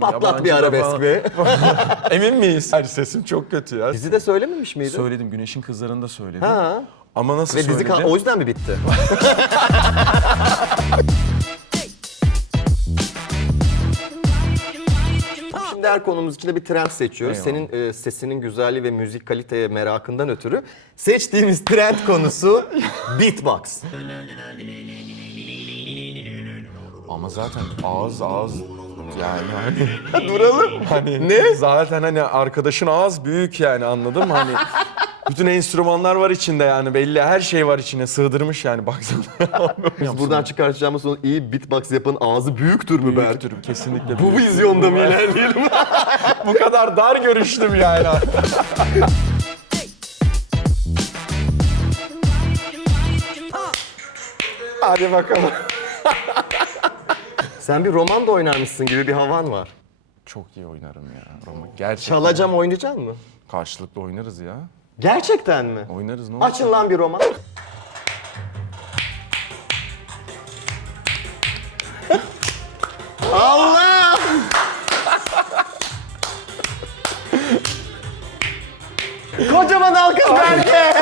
Patlat Yabancı bir da arabesk falan. be. Emin miyiz? Hayır sesim çok kötü ya. Dizi de söylememiş miydi? Söyledim Güneşin Kızları'nda söyledim. Ha. Ama nasıl Ve dizi söyledim? kal- o yüzden mi bitti? Şimdi her konumuz içinde bir trend seçiyoruz. Eyvallah. Senin e, sesinin güzelliği ve müzik kaliteye merakından ötürü seçtiğimiz trend konusu beatbox. Ama zaten ağız ağız yani hani Duralım. hani Ne? zaten hani arkadaşın ağız büyük yani anladın mı? Hani bütün enstrümanlar var içinde yani belli her şey var içine sığdırmış yani baksana. Biz buradan çıkartacağımız son iyi beatbox yapan ağzı büyüktür mü Berk? Büyüktür kesinlikle. Bu vizyonda mı ilerleyelim? Bu kadar dar görüştüm yani. Hadi bakalım. Sen bir roman da oynarmışsın gibi bir havan var. Çok iyi oynarım ya. Ama gerçekten Çalacağım oynayacak mı? karşılıklı oynarız ya. Gerçekten mi? Oynarız ne olacak? Açın lan bir roman. Allah! Kocaman alkış Berke!